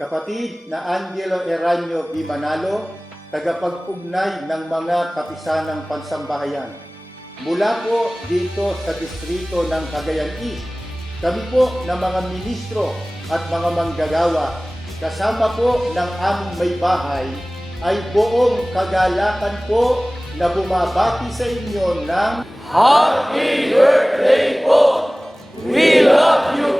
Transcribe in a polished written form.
kapatid na Angelo Eranio B. Manalo, tagapag-ugnay ng mga kapisanang pansambahayan. Mula po dito sa distrito ng Cagayan East, kami po ng mga ministro at mga manggagawa, kasama po ng aming may bahay, ay buong kagalakan po na bumabati sa inyo ng Happy birthday po! We love you!